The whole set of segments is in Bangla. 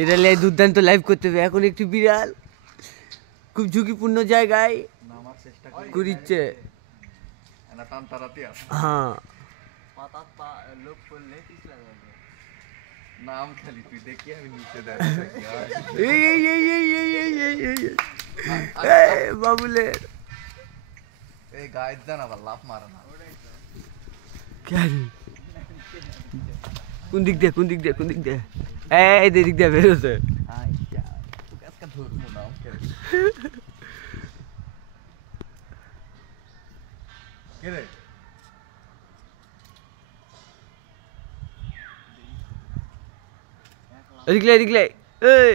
এটা লে দুর্দান্ত লাইভ করতে হবে। এখন একটি বিড়াল খুব ঝুঁকিপূর্ণ জায়গায় নামার চেষ্টা করিচ্ছে। হ্যাঁ লোক করলে পিছলা যাবে নাম খালি তুই দেখি আমি নিচে দেখ বাবুলের এই গাইড দেন আবার লাফ মারে না কোন দিক দিয়ে কোন দিক দিয়ে কোন দিক দিয়ে এই দিক দিয়ে বেরোছে। আজকে ধরবো নাম কে রে এদিকলে এই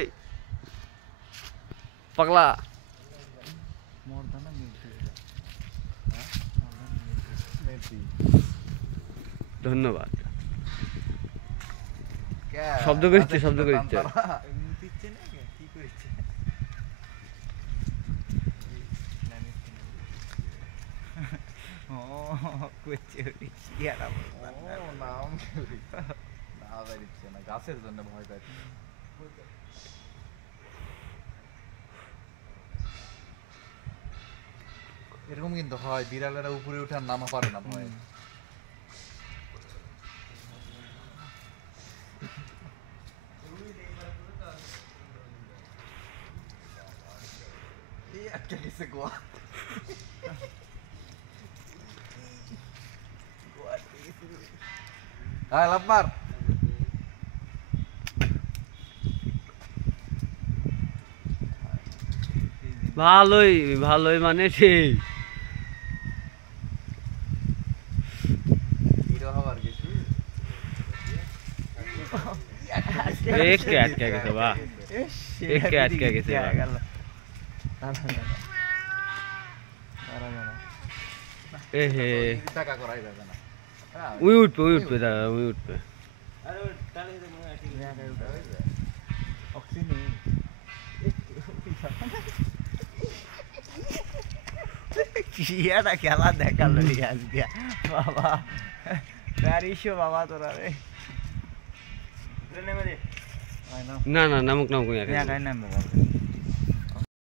পাগলা ধন্যবাদ। শব্দ করছে শব্দ করছে গাছের জন্য ভয় পাই এরকম কিন্তু হয় বিড়ালেরা উপরে উঠে আর নামা পারে না ভয় আটকে গেছে গোয়া হ্যাঁ লাভ মার ভালোই ভালোই মানে সেই আটকে গেছে বা আটকে গেছে উঠবে দাদা উঠবে খেলা দেখালো আজকে বাবা প্যারিসও বাবা তোরা রে না নামুক নামুক